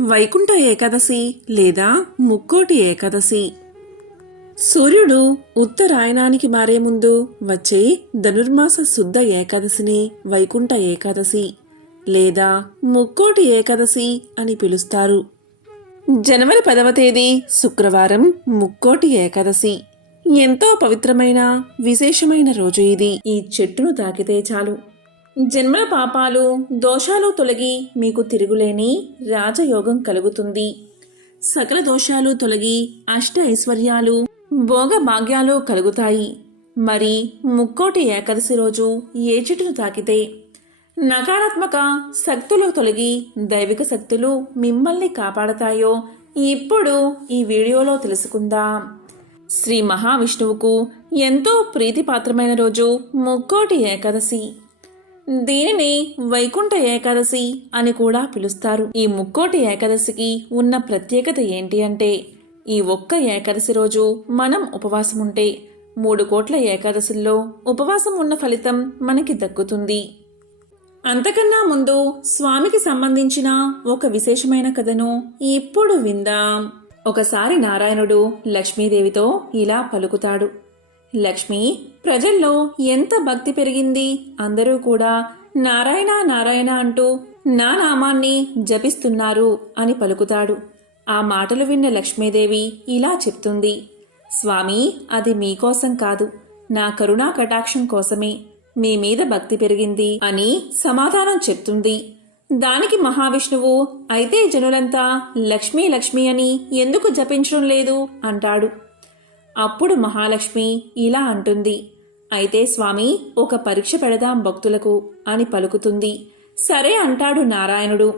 వైకుంఠ ఏకాదశి లేదా ముక్కోటి ఏకాదశి. సూర్యుడు ఉత్తరాయణానికి మారే ముందు వచ్చే ధనుర్మాస శుద్ధ ఏకాదశిని వైకుంఠ ఏకాదశి లేదా ముక్కోటి ఏకాదశి అని పిలుస్తారు. జనవరి పదవ తేదీ శుక్రవారం ముక్కోటి ఏకాదశి. ఎంతో పవిత్రమైన విశేషమైన రోజు ఇది. ఈ చెట్టును తాకితే చాలు. జన్మల పాపాలు దోషాలు తొలగి మీకు తిరుగులేని రాజయోగం కలుగుతుంది. సకల దోషాలు తొలగి అష్ట ఐశ్వర్యాలు భోగ భాగ్యాలు కలుగుతాయి. మరి ముక్కోటి ఏకాదశి రోజు ఏ చెట్టును తాకితే? నకారాత్మక శక్తులు తొలగి దైవిక శక్తులు మిమ్మల్ని కాపాడతాయో ఇప్పుడు ఈ వీడియోలో తెలుసుకుందాం. శ్రీ మహావిష్ణువుకు ఎంతో ప్రీతిపాత్రమైన రోజు ముక్కోటి ఏకాదశి. దీనిని వైకుంఠ ఏకాదశి అని కూడా పిలుస్తారు. ఈ ముక్కోటి ఏకాదశికి ఉన్న ప్రత్యేకత ఏంటి అంటే ఈ ఒక్క ఏకాదశి రోజు మనం ఉపవాసం ఉంటే మూడు కోట్ల ఏకాదశుల్లో ఉపవాసం ఉన్న ఫలితం మనకి దక్కుతుంది. అంతకన్నా ముందు స్వామికి సంబంధించిన ఒక విశేషమైన కథను ఇప్పుడు విందాం. ఒకసారి నారాయణుడు లక్ష్మీదేవితో ఇలా పలుకుతాడు. లక్ష్మి ప్రజల్లో ఎంత భక్తి పెరిగింది? అందరూ కూడా నారాయణ నారాయణ అంటూ నా నామాన్ని జపిస్తున్నారు అని పలుకుతాడు. ఆ మాటలు విన్న లక్ష్మీదేవి ఇలా చెప్తుంది. స్వామి అది మీకోసం కాదు. నా కరుణా కటాక్షం కోసమే మీ మీద భక్తి పెరిగింది అని సమాధానం చెప్తుంది. దానికి మహావిష్ణువు అయితే జనులంతా లక్ష్మీ లక్ష్మి అని ఎందుకు జపించడం లేదు? అంటాడు. అప్పుడు మహాలక్ష్మి ఇలా అంటుంది. అయితే స్వామి ఒక పరీక్ష పెడదాం భక్తులకు అని పలుకుతుంది. సరే అంటాడు నారాయణుడు.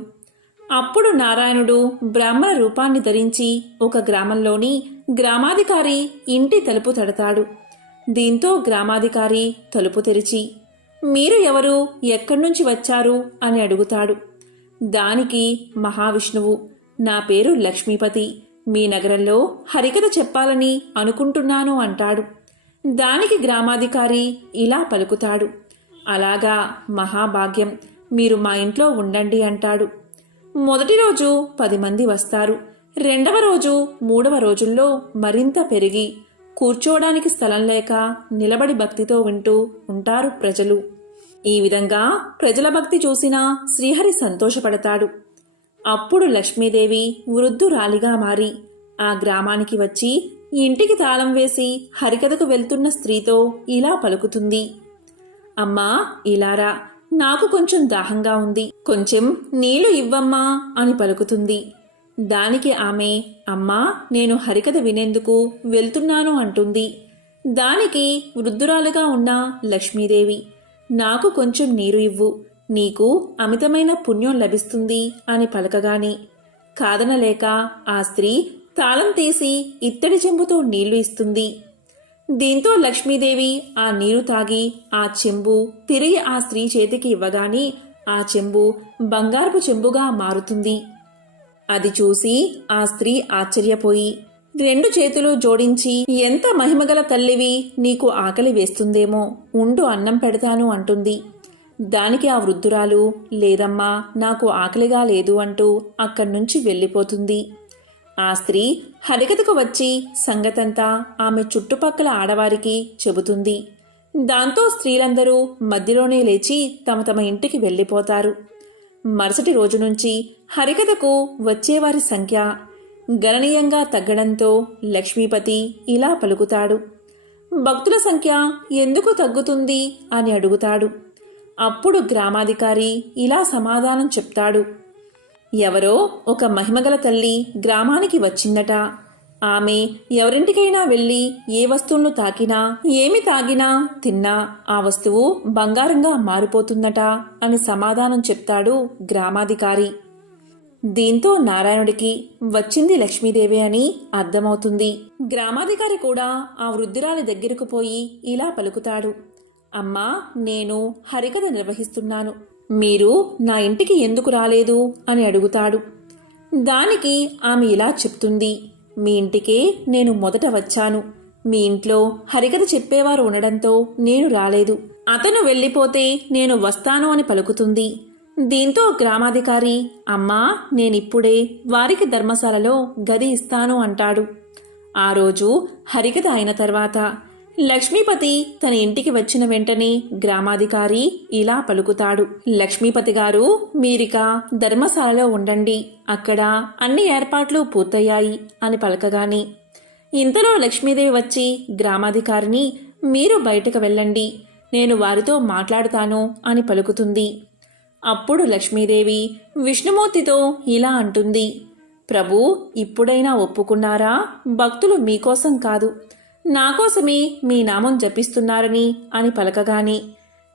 అప్పుడు నారాయణుడు బ్రాహ్మణ రూపాన్ని ధరించి ఒక గ్రామంలోని గ్రామాధికారి ఇంటి తలుపు తడతాడు. దీంతో గ్రామాధికారి తలుపు తెరిచి మీరు ఎవరు? ఎక్కడి నుంచి వచ్చారు? అని అడుగుతాడు. దానికి మహావిష్ణువు. నా పేరు లక్ష్మీపతి. మీ నగరంలో హరికథ చెప్పాలని అనుకుంటున్నాను అంటాడు. దానికి గ్రామాధికారి ఇలా పలుకుతాడు. అలాగా మహాభాగ్యం మీరు మా ఇంట్లో ఉండండి అంటాడు. మొదటి రోజు పది మంది వస్తారు. రెండవ రోజు మూడవ రోజుల్లో మరింత పెరిగి కూర్చోవడానికి స్థలం లేక నిలబడి భక్తితో వింటూ ఉంటారు ప్రజలు. ఈ విధంగా ప్రజల భక్తి చూసిన శ్రీహరి సంతోషపడతాడు. అప్పుడు లక్ష్మీదేవి వృద్ధురాలిగా మారి ఆ గ్రామానికి వచ్చి ఇంటికి తాళం వేసి హరికథకు వెళ్తున్న స్త్రీతో ఇలా పలుకుతుంది. అమ్మా ఇలారా నాకు కొంచెం దాహంగా ఉంది. కొంచెం నీళ్ళు ఇవ్వమ్మా అని పలుకుతుంది. దానికి ఆమె అమ్మా నేను హరికథ వినేందుకు వెళ్తున్నాను అంటుంది. దానికి వృద్ధురాలుగా ఉన్న లక్ష్మీదేవి నాకు కొంచెం నీరు ఇవ్వు. నీకు అమితమైన పుణ్యం లభిస్తుంది అని పలకగాని కాదనలేక ఆ స్త్రీ తాళం తీసి ఇత్తడి చెంబుతో నీళ్ళు ఇస్తుంది. దీంతో లక్ష్మీదేవి ఆ నీరు తాగి ఆ చెంబు తిరిగి ఆ స్త్రీ చేతికి ఇవ్వగానే ఆ చెంబు బంగారపు చెంబుగా మారుతుంది. అది చూసి ఆ స్త్రీ ఆశ్చర్యపోయి రెండు చేతులు జోడించి ఎంత మహిమగల తల్లివి నీకు ఆకలి వేస్తుందేమో ఉండు అన్నం పెడతాను అంటుంది. దానికి ఆ వృద్ధురాలు లేదమ్మా నాకు ఆకలిగా లేదు అంటూ అక్కడి నుంచి వెళ్ళిపోతుంది. ఆ స్త్రీ హరికథకు వచ్చి సంగతంతా ఆమె చుట్టుపక్కల ఆడవారికి చెబుతుంది. దాంతో స్త్రీలందరూ మధ్యలోనే లేచి తమ తమ ఇంటికి వెళ్ళిపోతారు. మరుసటి రోజు నుంచి హరికథకు వచ్చేవారి సంఖ్య గణనీయంగా తగ్గడంతో లక్ష్మీపతి ఇలా పలుకుతాడు. భక్తుల సంఖ్య ఎందుకు తగ్గుతుంది అని అడుగుతాడు. అప్పుడు గ్రామాధికారి ఇలా సమాధానం చెప్తాడు. ఎవరో ఒక మహిమగల తల్లి గ్రామానికి వచ్చిందట. ఆమె ఎవరింటికైనా వెళ్ళి ఏ వస్తువును తాకినా ఏమి తాగినా తిన్నా ఆ వస్తువు బంగారంగా మారిపోతుందట అని సమాధానం చెప్తాడు గ్రామాధికారి. దీంతో నారాయణుడికి వచ్చింది లక్ష్మీదేవి అని అర్థమవుతుంది. గ్రామాధికారి కూడా ఆ వృద్ధురాలి దగ్గరకు పోయి ఇలా పలుకుతాడు. అమ్మా నేను హరికథ నిర్వహిస్తున్నాను. మీరు నా ఇంటికి ఎందుకు రాలేదు? అని అడుగుతాడు. దానికి ఆమె ఇలా చెప్తుంది. మీ ఇంటికే నేను మొదట వచ్చాను. మీ ఇంట్లో హరికథ చెప్పేవారు ఉండడంతో నేను రాలేదు. అతను వెళ్ళిపోతే నేను వస్తాను అని పలుకుతుంది. దీంతో గ్రామాధికారి అమ్మా నేనిప్పుడే వారికి ధర్మశాలలో గది ఇస్తాను అంటాడు. ఆ రోజు హరికథ అయిన తర్వాత లక్ష్మీపతి తన ఇంటికి వచ్చిన వెంటనే గ్రామాధికారి ఇలా పలుకుతాడు. లక్ష్మీపతి గారు మీరిక ధర్మశాలలో ఉండండి. అక్కడ అన్ని ఏర్పాట్లు పూర్తయ్యాయి అని పలకగాని. ఇంతలో లక్ష్మీదేవి వచ్చి గ్రామాధికారిని మీరు బయటకు వెళ్ళండి. నేను వారితో మాట్లాడుతాను అని పలుకుతుంది. అప్పుడు లక్ష్మీదేవి విష్ణుమూర్తితో ఇలా అంటుంది. ప్రభు ఇప్పుడైనా ఒప్పుకున్నారా? భక్తులు మీకోసం కాదు. నా కోసమే మీ నామం జపిస్తున్నారని అని పలకగాని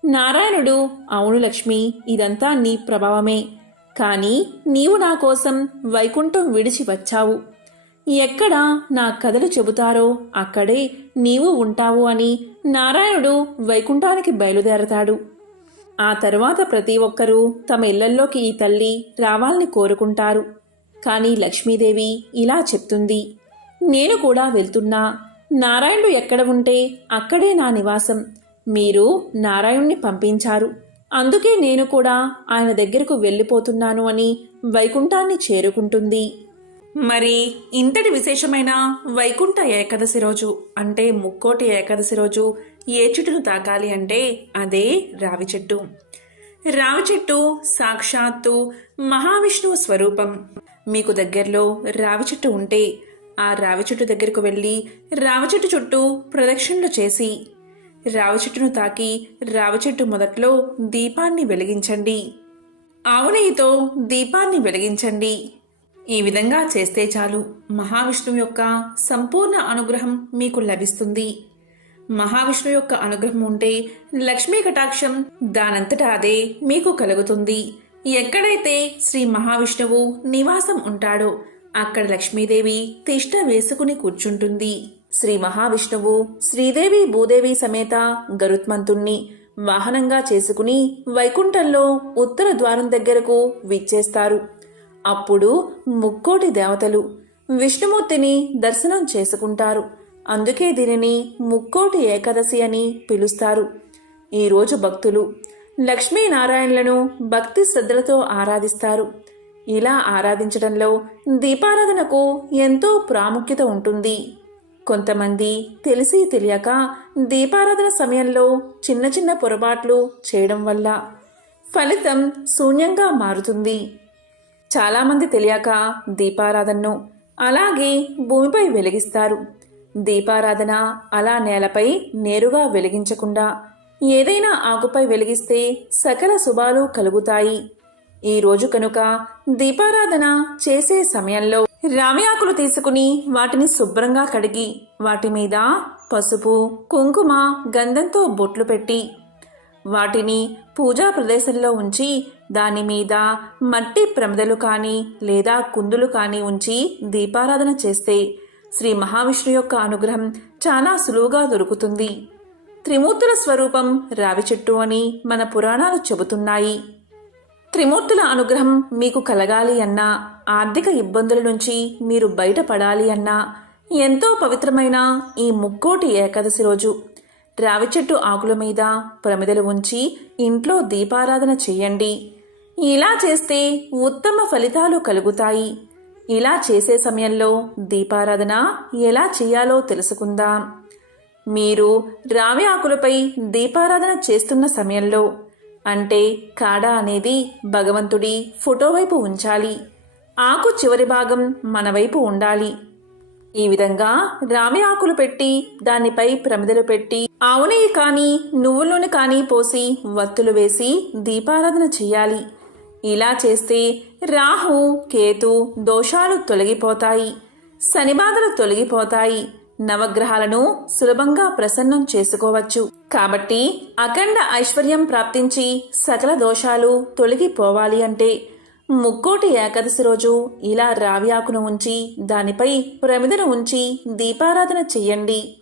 నారాయణుడు అవును లక్ష్మి ఇదంతా నీ ప్రభావమే. కానీ నీవు నా కోసం వైకుంఠం విడిచి వచ్చావు. ఎక్కడ నా కథలు చెబుతారో అక్కడే నీవు ఉంటావు అని నారాయణుడు వైకుంఠానికి బయలుదేరతాడు. ఆ తరువాత ప్రతి ఒక్కరూ తమ ఇళ్ళల్లోకి ఈ తల్లి రావాలని కోరుకుంటారు. కానీ లక్ష్మీదేవి ఇలా చెప్తుంది నేను కూడా వెళ్తున్నా. నారాయణుడు ఎక్కడ ఉంటే అక్కడే నా నివాసం. మీరు నారాయణుణ్ణి పంపించారు. అందుకే నేను కూడా ఆయన దగ్గరకు వెళ్ళిపోతున్నాను అని వైకుంఠాన్ని చేరుకుంటుంది. మరి ఇంతటి విశేషమైన వైకుంఠ ఏకాదశి రోజు అంటే ముక్కోటి ఏకాదశి రోజు ఏ చెట్టును తాకాలి అంటే అదే రావి చెట్టు. రావి చెట్టు సాక్షాత్తు మహావిష్ణువు స్వరూపం. మీకు దగ్గరలో రావి చెట్టు ఉంటే ఆ రావి చెట్టు దగ్గరకు వెళ్ళి రావి చెట్టు చుట్టూ ప్రదక్షిణలు చేసి రావి చెట్టును తాకి రావి చెట్టు మొదట్లో దీపాన్ని వెలిగించండి. ఆవునేయితో దీపాన్ని వెలిగించండి. ఈ విధంగా చేస్తే చాలు. మహావిష్ణువు యొక్క సంపూర్ణ అనుగ్రహం మీకు లభిస్తుంది. మహావిష్ణువు యొక్క అనుగ్రహం ఉంటే లక్ష్మీ కటాక్షం దానంతటా అదే మీకు కలుగుతుంది. ఎక్కడైతే శ్రీ మహావిష్ణువు నివాసం ఉంటాడో అక్కడ లక్ష్మీదేవి తిష్ట వేసుకుని కూర్చుంటుంది. శ్రీ మహావిష్ణువు శ్రీదేవి భూదేవి సమేత గరుత్మంతుణ్ణి వాహనంగా చేసుకుని వైకుంఠంలో ఉత్తర ద్వారం దగ్గరకు విచ్చేస్తారు. అప్పుడు ముక్కోటి దేవతలు విష్ణుమూర్తిని దర్శనం చేసుకుంటారు. అందుకే దీనిని ముక్కోటి ఏకాదశి అని పిలుస్తారు. ఈరోజు భక్తులు లక్ష్మీనారాయణలను భక్తి శ్రద్ధలతో ఆరాధిస్తారు. ఇలా ఆరాధించడంలో దీపారాధనకు ఎంతో ప్రాముఖ్యత ఉంటుంది. కొంతమంది తెలిసి తెలియక దీపారాధన సమయంలో చిన్న చిన్న పొరపాట్లు చేయడం వల్ల ఫలితం శూన్యంగా మారుతుంది. చాలామంది తెలియక దీపారాధనను అలాగే భూమిపై వెలిగిస్తారు. దీపారాధన అలా నేలపై నేరుగా వెలిగించకుండా ఏదైనా ఆకుపై వెలిగిస్తే సకల శుభాలు కలుగుతాయి. ఈ రోజు కనుక దీపారాధన చేసే సమయంలో రావి ఆకులు తీసుకుని వాటిని శుభ్రంగా కడిగి వాటి మీద పసుపు కుంకుమ గంధంతో బొట్లు పెట్టి వాటిని పూజా ప్రదేశంలో ఉంచి దాని మీద మట్టి ప్రమిదలు కానీ లేదా కుందులు కానీ ఉంచి దీపారాధన చేస్తే శ్రీ మహావిష్ణు యొక్క అనుగ్రహం చాలా సులువుగా దొరుకుతుంది. త్రిమూర్తుల స్వరూపం రావి చెట్టు అని మన పురాణాలు చెబుతున్నాయి. త్రిమూర్తుల అనుగ్రహం మీకు కలగాలి అన్నా ఆర్థిక ఇబ్బందుల నుంచి మీరు బయటపడాలి అన్నా ఎంతో పవిత్రమైన ఈ ముక్కోటి ఏకాదశి రోజు. రావి చెట్టు ఆకుల మీద ప్రమిదలు ఉంచి ఇంట్లో దీపారాధన చేయండి. ఇలా చేస్తే ఉత్తమ ఫలితాలు కలుగుతాయి. ఇలా చేసే సమయంలో దీపారాధన ఎలా చేయాలో తెలుసుకుందాం. మీరు రావి ఆకులపై దీపారాధన చేస్తున్న సమయంలో అంటే కాడ అనేది భగవంతుడి ఫోటో వైపు ఉంచాలి. ఆకు చివరి భాగం మన వైపు ఉండాలి. ఈ విధంగా రామి ఆకులు పెట్టి దానిపై ప్రమిదలు పెట్టి ఆవు కానీ నువ్వుల నూనె కానీ పోసి వత్తులు వేసి దీపారాధన చేయాలి. ఇలా చేస్తే రాహు కేతు దోషాలు తొలగిపోతాయి. శనిబాధలు తొలగిపోతాయి. నవగ్రహాలను సులభంగా ప్రసన్నం చేసుకోవచ్చు. కాబట్టి అఖండ ఐశ్వర్యం ప్రాప్తించి సకల దోషాలు తొలగిపోవాలి అంటే ముక్కోటి ఏకాదశి రోజు ఇలా రావి ఆకును ఉంచి దానిపై ప్రమిదను ఉంచి దీపారాధన చెయ్యండి.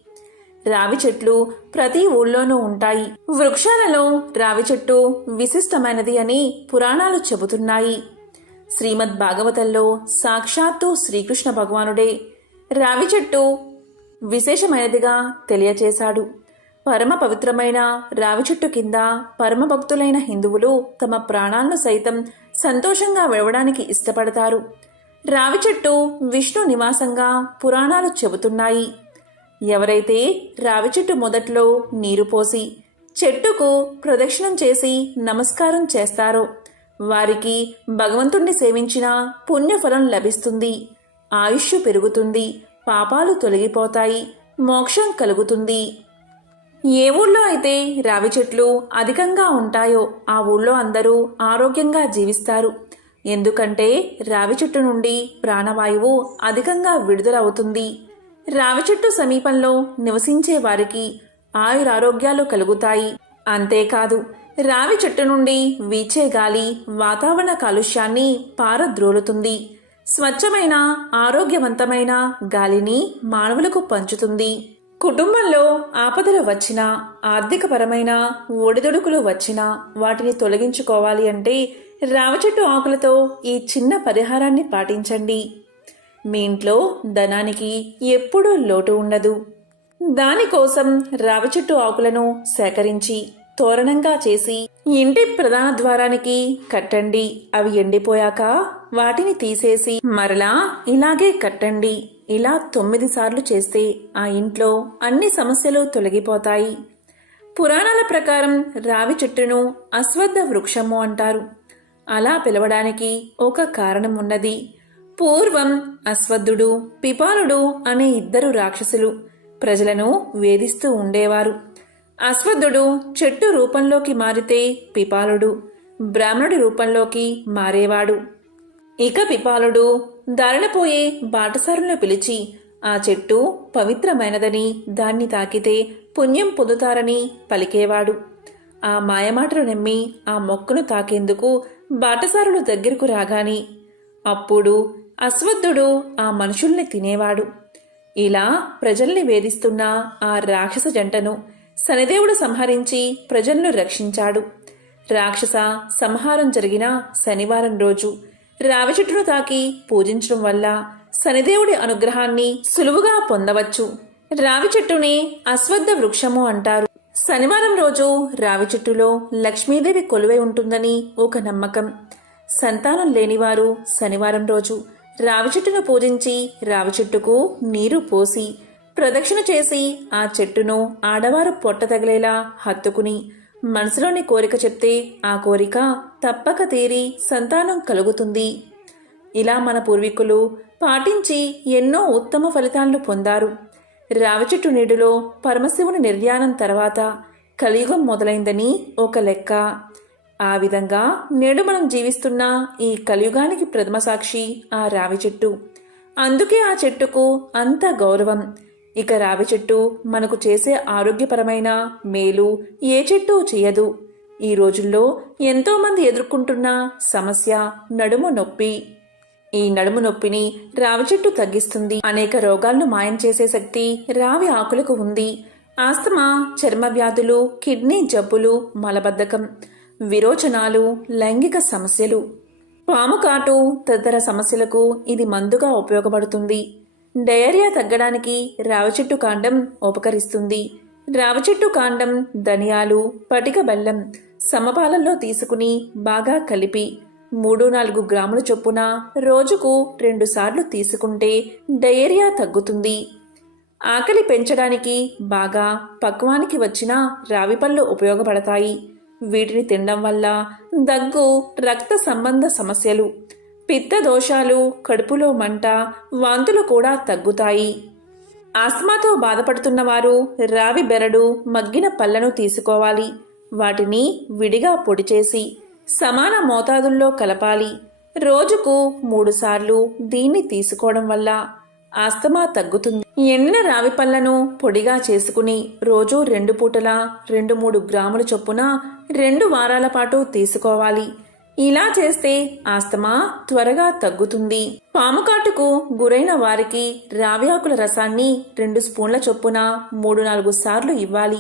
రావి చెట్లు ప్రతి ఊళ్ళోనూ ఉంటాయి. వృక్షాలలో రావి చెట్టు విశిష్టమైనది అని పురాణాలు చెబుతున్నాయి. శ్రీమద్ భాగవతంలో సాక్షాత్తు శ్రీకృష్ణ భగవానుడే రావి చెట్టు విశేషమైనదిగా తెలియచేశాడు. పరమ పవిత్రమైన రావి చెట్టు కింద పరమ భక్తులైన హిందువులు తమ ప్రాణాలను సైతం సంతోషంగా విడవడానికి ఇష్టపడతారు. రావి చెట్టు విష్ణు నివాసంగా పురాణాలు చెబుతున్నాయి. ఎవరైతే రావి చెట్టు మొదట్లో నీరు పోసి చెట్టుకు ప్రదక్షిణం చేసి నమస్కారం చేస్తారో వారికి భగవంతుణ్ణి సేవించిన పుణ్యఫలం లభిస్తుంది. ఆయుష్ పెరుగుతుంది. పాపాలు తొలగిపోతాయి. మోక్షం కలుగుతుంది. ఏ ఊళ్ళో అయితే రావి చెట్లు అధికంగా ఉంటాయో ఆ ఊళ్ళో అందరూ ఆరోగ్యంగా జీవిస్తారు. ఎందుకంటే రావి చెట్టు నుండి ప్రాణవాయువు అధికంగా విడుదలవుతుంది. రావి చెట్టు సమీపంలో నివసించే వారికి ఆయురారోగ్యాలు కలుగుతాయి. అంతేకాదు రావి చెట్టు నుండి వీచే గాలి వాతావరణ కాలుష్యాన్ని పారద్రోలుతుంది. స్వచ్ఛమైన ఆరోగ్యవంతమైన గాలిని మానవులకు పంచుతుంది. కుటుంబంలో ఆపదలు వచ్చినా ఆర్థికపరమైన ఒడిదుడుకులు వచ్చినా వాటిని తొలగించుకోవాలి అంటే రావ చెట్టు ఆకులతో ఈ చిన్న పరిహారాన్ని పాటించండి. మీ ఇంట్లో ధనానికి ఎప్పుడూ లోటు ఉండదు. దానికోసం రావ చెట్టు ఆకులను సేకరించి తోరణంగా చేసి ఇంటి ప్రధాన ద్వారానికి కట్టండి. అవి ఎండిపోయాక వాటిని తీసేసి మరలా ఇలాగే కట్టండి. ఇలా తొమ్మిది సార్లు చేస్తే ఆ ఇంట్లో అన్ని సమస్యలు తొలగిపోతాయి. పురాణాల ప్రకారం రావి చెట్టును అశ్వత్థ వృక్షము అంటారు. అలా పిలవడానికి ఒక కారణం ఉన్నది. పూర్వం అశ్వద్ధుడు పిపాలుడు అనే ఇద్దరు రాక్షసులు ప్రజలను వేధిస్తూ ఉండేవారు. అశ్వద్ధుడు చెట్టు రూపంలోకి మారితే పిపాలుడు బ్రాహ్మణుడి రూపంలోకి మారేవాడు. ఇక పిపాలుడు దారినపోయే బాటసారులను పిలిచి ఆ చెట్టు పవిత్రమైనదని దాన్ని తాకితే పుణ్యం పొందుతారని పలికేవాడు. ఆ మాయమాటలు నమ్మి ఆ మొక్కను తాకేందుకు బాటసారులు దగ్గరకు రాగాని అప్పుడు అశ్వత్థుడు ఆ మనుషుల్ని తినేవాడు. ఇలా ప్రజల్ని వేధిస్తున్న ఆ రాక్షస జంటను శనిదేవుడు సంహరించి ప్రజలను రక్షించాడు. రాక్షస సంహారం జరిగిన శనివారం రోజు రావి చెట్టును తాకి పూజించడం వల్ల శనిదేవుడి అనుగ్రహాన్ని సులువుగా పొందవచ్చు. రావి చెట్టుని వృక్షము అంటారు. శనివారం రోజు రావి చెట్టులో లక్ష్మీదేవి కొలువై ఉంటుందని ఒక నమ్మకం. సంతానం లేనివారు శనివారం రోజు రావి చెట్టును పూజించి రావి చెట్టుకు నీరు పోసి ప్రదక్షిణ చేసి ఆ చెట్టును ఆడవారు పొట్ట తగిలేలా హత్తుకుని మనసులోని కోరిక చెప్తే ఆ కోరిక తప్పక తీరి సంతానం కలుగుతుంది. ఇలా మన పూర్వీకులు పాటించి ఎన్నో ఉత్తమ ఫలితాలను పొందారు. రావచెట్టు నీడులో పరమశివుని నిర్యాణం తర్వాత కలియుగం మొదలైందని ఒక లెక్క. ఆ విధంగా నేడు మనం జీవిస్తున్న ఈ కలియుగానికి ప్రథమ సాక్షి ఆ రావి చెట్టు అందుకే ఆ చెట్టుకు అంత గౌరవం. ఇక రావి చెట్టు మనకు చేసే ఆరోగ్యపరమైన మేలు ఏ చెట్టు చేయదు. ఈ రోజుల్లో ఎంతోమంది ఎదుర్కొంటున్న సమస్య నడుము నొప్పి. ఈ నడుము నొప్పిని రావి చెట్టు తగ్గిస్తుంది. అనేక రోగాలను మాయం చేసే శక్తి రావి ఆకులకు ఉంది. ఆస్తమా చర్మ వ్యాధులు కిడ్నీ జబ్బులు మలబద్ధకం విరోచనాలు లైంగిక సమస్యలు. పాము కాటు తదితర సమస్యలకు ఇది మందుగా ఉపయోగపడుతుంది. డయేరియా తగ్గడానికి రావి చెట్టు కాండం ఉపకరిస్తుంది. రావి చెట్టు కాండం ధనియాలు పటిక బెల్లం సమపాలల్లో తీసుకుని బాగా కలిపి మూడు నాలుగు గ్రాముల చొప్పున రోజుకు రెండుసార్లు తీసుకుంటే డయేరియా తగ్గుతుంది. ఆకలి పెంచడానికి బాగా పక్వానికి వచ్చిన రావి పళ్ళు ఉపయోగపడతాయి. వీటిని తినడం వల్ల దగ్గు రక్త సంబంధ సమస్యలు పిత్త దోషాలు కడుపులో మంట వాంతులు కూడా తగ్గుతాయి. ఆస్మాతో బాధపడుతున్న వారు రావి బెరడు మగ్గిన పళ్ళను తీసుకోవాలి. వాటిని విడిగా పొడి చేసి సమాన మోతాదుల్లో కలపాలి. రోజుకు మూడుసార్లు దీన్ని తీసుకోవడం వల్ల ఆస్తమా తగ్గుతుంది. ఎండిన రావి పళ్ళను పొడిగా చేసుకుని రోజు రెండు పూటలా రెండు మూడు గ్రాముల చొప్పున రెండు వారాల పాటు తీసుకోవాలి. ఇలా చేస్తే ఆస్తమా త్వరగా తగ్గుతుంది. పాము కాటుకు గురైన వారికి రావి ఆకుల రసాన్ని రెండు స్పూన్ల చొప్పున మూడు నాలుగు సార్లు ఇవ్వాలి.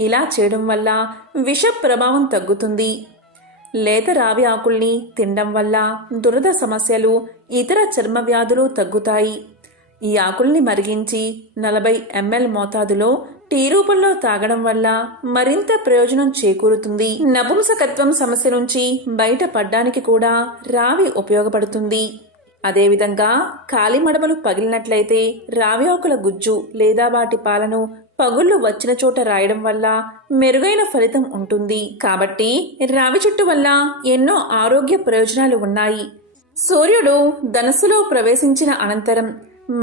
ఇలా చేయడం వల్ల విష ప్రభావం తగ్గుతుంది. లేత రావి ఆకుల్ని తినడం వల్ల దురద సమస్యలు ఇతర చర్మ వ్యాధులు తగ్గుతాయి. ఈ ఆకుల్ని మరిగించి నలభై ఎంఎల్ మోతాదులో టీ రూపంలో తాగడం వల్ల మరింత ప్రయోజనం చేకూరుతుంది. నపుంసకత్వం సమస్య నుంచి బయటపడ్డానికి కూడా రావి ఉపయోగపడుతుంది. అదేవిధంగా కాలిమడమలు పగిలినట్లయితే రావి ఆకుల గుజ్జు లేదా వాటి పాలను పగుళ్ళు వచ్చిన చోట రాయడం వల్ల మెరుగైన ఫలితం ఉంటుంది. కాబట్టి రావి చెట్టు వల్ల ఎన్నో ఆరోగ్య ప్రయోజనాలు ఉన్నాయి. సూర్యుడు ధనస్సులో ప్రవేశించిన అనంతరం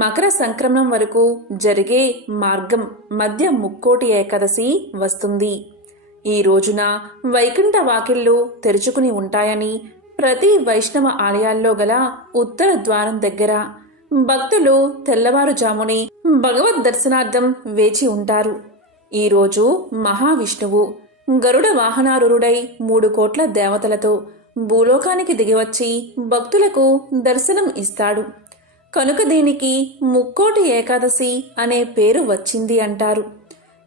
మకర సంక్రమణం వరకు జరిగే మార్గం మధ్య ముక్కోటి ఏకాదశి వస్తుంది. ఈ రోజున వైకుంఠ వాకిళ్ళు తెరుచుకుని ఉంటాయని ప్రతి వైష్ణవ ఆలయాల్లో గల ఉత్తర ద్వారం దగ్గర భక్తులు తెల్లవారుజాముని భగవద్ దర్శనార్థం వేచి ఉంటారు. ఈరోజు మహావిష్ణువు గరుడ వాహనారురుడై మూడు కోట్ల దేవతలతో భూలోకానికి దిగివచ్చి భక్తులకు దర్శనం ఇస్తాడు. కనుక దీనికి ముక్కోటి ఏకాదశి అనే పేరు వచ్చింది అంటారు.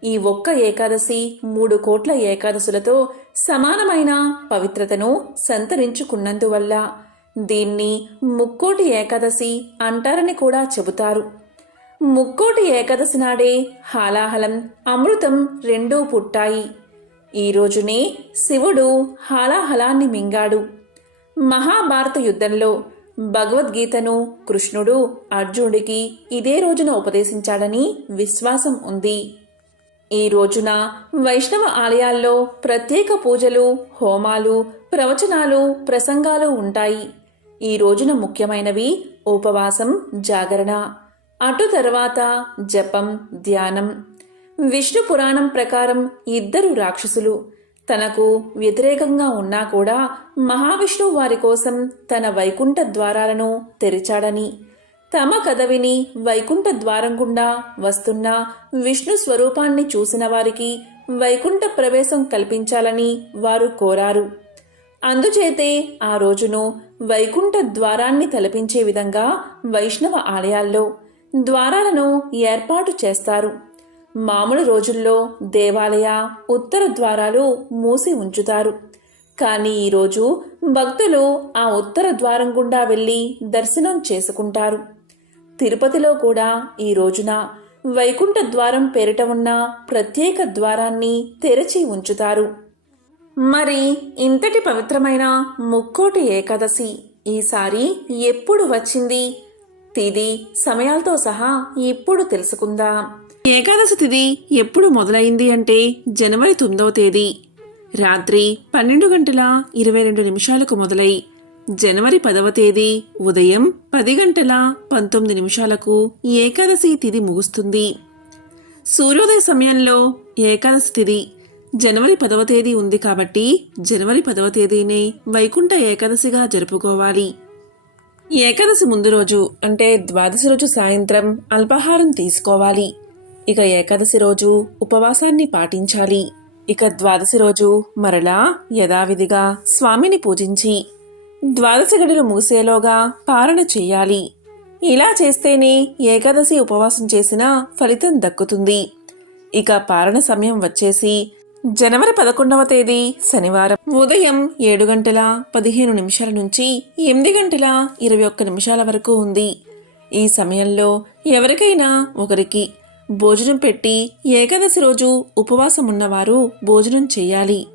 ఈ ఒక్క ఏకాదశి మూడు కోట్ల ఏకాదశులతో సమానమైన పవిత్రతను సంతరించుకున్నందువల్ల దీన్ని ముక్కోటి ఏకాదశి అంటారని కూడా చెబుతారు. ముక్కోటి ఏకాదశి నాడే హాలాహలం అమృతం రెండూ పుట్టాయి. ఈ రోజునే శివుడు హాలాహలాన్ని మింగాడు. మహాభారత యుద్ధంలో భగవద్గీతను కృష్ణుడు అర్జునుడికి ఇదే రోజున ఉపదేశించాడని విశ్వాసం ఉంది. ఈ రోజున వైష్ణవ ఆలయాల్లో ప్రత్యేక పూజలు హోమాలు ప్రవచనాలు ప్రసంగాలు ఉంటాయి. ఈ రోజున ముఖ్యమైనవి ఉపవాసం జాగరణ. అటు తర్వాత జపం ధ్యానం. విష్ణు పురాణం ప్రకారం ఇద్దరు రాక్షసులు. తనకు వ్యతిరేకంగా ఉన్నా కూడా మహావిష్ణువు వారి కోసం తన వైకుంఠ ద్వారాలను తెరిచాడని తమ కథ విని వైకుంఠ ద్వారం గుండా వస్తున్న విష్ణు స్వరూపాన్ని చూసిన వారికి వైకుంఠ ప్రవేశం కల్పించాలని వారు కోరారు. అందుచేతే ఆ రోజును వైకుంఠ ద్వారాన్ని తలపించే విధంగా వైష్ణవ ఆలయాల్లో ద్వారాలను ఏర్పాటు చేస్తారు. మామూలు రోజుల్లో దేవాలయ ఉత్తర ద్వారాలు మూసి ఉంచుతారు. కానీ ఈరోజు భక్తులు ఆ ఉత్తర ద్వారం గుండా వెళ్ళి దర్శనం చేసుకుంటారు. తిరుపతిలో కూడా ఈ రోజున వైకుంఠ ద్వారం పేరిట ఉన్న ప్రత్యేక ద్వారాన్ని తెరచి ఉంచుతారు. మరి ఇంతటి పవిత్రమైన ముక్కోటి ఏకాదశి ఈసారి ఎప్పుడు వచ్చింది? తిది సమయాలతో సహా ఇప్పుడు తెలుసుకుందాం. ఏకాదశి తిది ఎప్పుడు మొదలైంది అంటే జనవరి తొమ్మిదవ తేదీ. రాత్రి పన్నెండు గంటల ఇరవై రెండు నిమిషాలకు మొదలై జనవరి పదవ తేదీ ఉదయం పది గంటల పంతొమ్మిది నిమిషాలకు ఏకాదశి తిది ముగుస్తుంది. సూర్యోదయ సమయంలో ఏకాదశి తిది జనవరి పదవ తేదీ ఉంది కాబట్టి జనవరి పదవ తేదీనే వైకుంఠ ఏకాదశిగా జరుపుకోవాలి. ఏకాదశి ముందు రోజు అంటే ద్వాదశి రోజు సాయంత్రం అల్పాహారం తీసుకోవాలి. ఇక ఏకాదశి రోజు ఉపవాసాన్ని పాటించాలి. ఇక ద్వాదశి రోజు మరలా యథావిధిగా స్వామిని పూజించి ద్వాదశి గడులు మూసేలోగా పారణ చెయ్యాలి ఇలా చేస్తేనే ఏకాదశి ఉపవాసం చేసిన ఫలితం దక్కుతుంది. ఇక పారణ సమయం వచ్చేసి జనవరి పదకొండవ తేదీ శనివారం. ఉదయం ఏడు గంటల పదిహేను నిమిషాల నుంచి ఎనిమిది గంటల ఇరవై ఒక్క నిమిషాల వరకు ఉంది. ఈ సమయంలో ఎవరికైనా ఒకరికి భోజనం పెట్టి ఏకాదశి రోజు ఉపవాసం ఉన్నవారు భోజనం చేయాలి.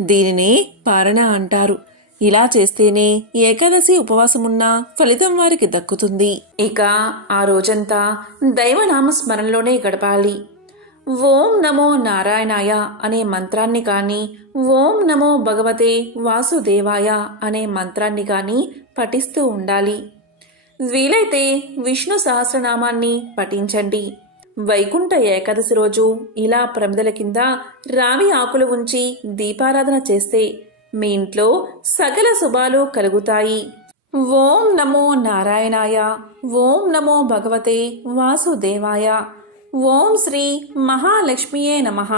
దీనినే పారణ అంటారు. ఇలా చేస్తేనే ఏకాదశి ఉపవాసమున్న ఫలితం వారికి దక్కుతుంది. ఇక ఆ రోజంతా దైవనామస్మరణలోనే గడపాలి. ఓం నమో నారాయణాయ అనే మంత్రాన్ని కానీ ఓం నమో భగవతే వాసుదేవాయ అనే మంత్రాన్ని కానీ పఠిస్తూ ఉండాలి. వీలైతే విష్ణు సహస్రనామాన్ని పఠించండి. వైకుంఠ ఏకాదశి రోజు ఇలా ప్రమిదల కింద రావి ఆకులు ఉంచి దీపారాధన చేస్తే మీ ఇంట్లో సకల శుభాలు కలుగుతాయి. ఓం నమో నారాయణాయ ఓం నమో భగవతే వాసుదేవాయ ఓం శ్రీ మహాలక్ష్మియే నమః.